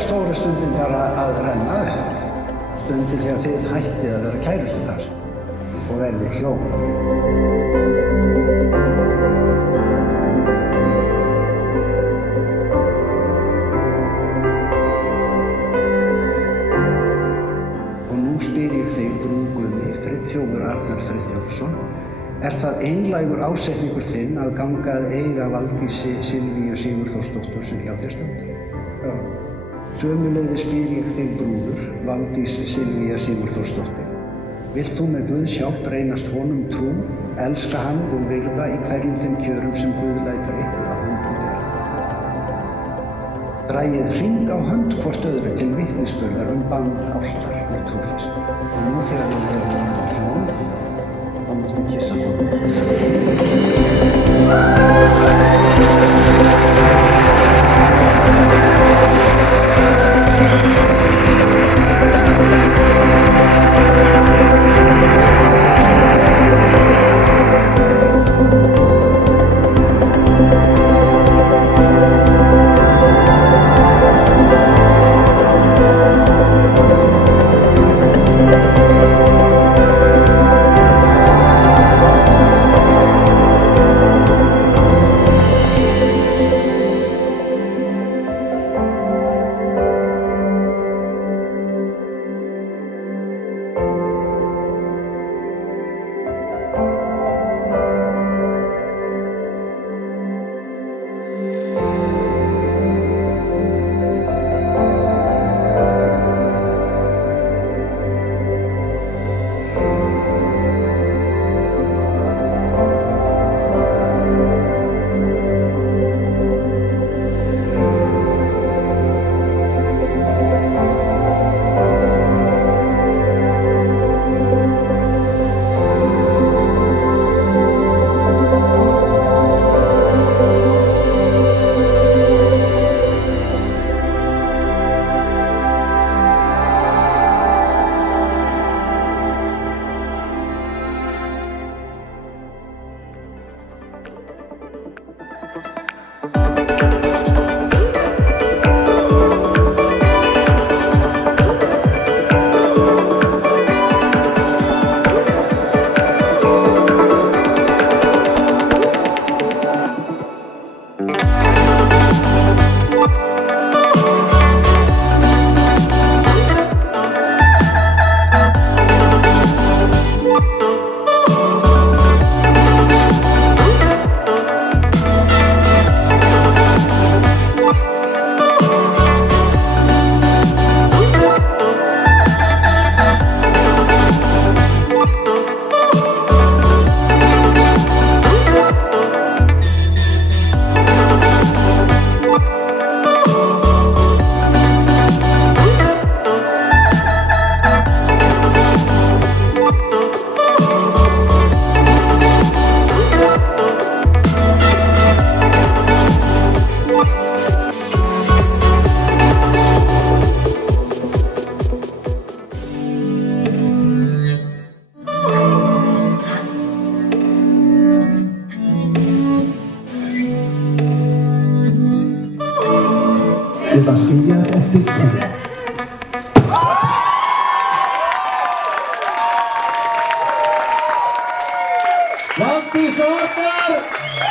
stóra stundin bara að renna upp. Stundin þegar þið hættið að vera kærustupar og verðið hjón. Og nú spyr ég þig, brúðgumi, Friðþjófur Arnar Friðþjófsson, er það einlægur ásetningur þinn að ganga að eiga Valdísi Silvíu Sigurþórsdóttur sem hjá þér stendur? Já. Sömuleiðis spyr ég þig, brúður, Valdís Silvía Sigurþórsdóttir. Vilt þú með Guðs hjálp reynast honum trú, elska hann og virða í hverjum þeim kjörum sem Guð lætur ykkur að höndum bera? Dragið hring á hönd hvort öðru til vitnisburðar band ástar og trúfest. Og nú þegar við erum hjón, þá mátum við kyssa Það skilja eftir kveðja. Valdís Arnar!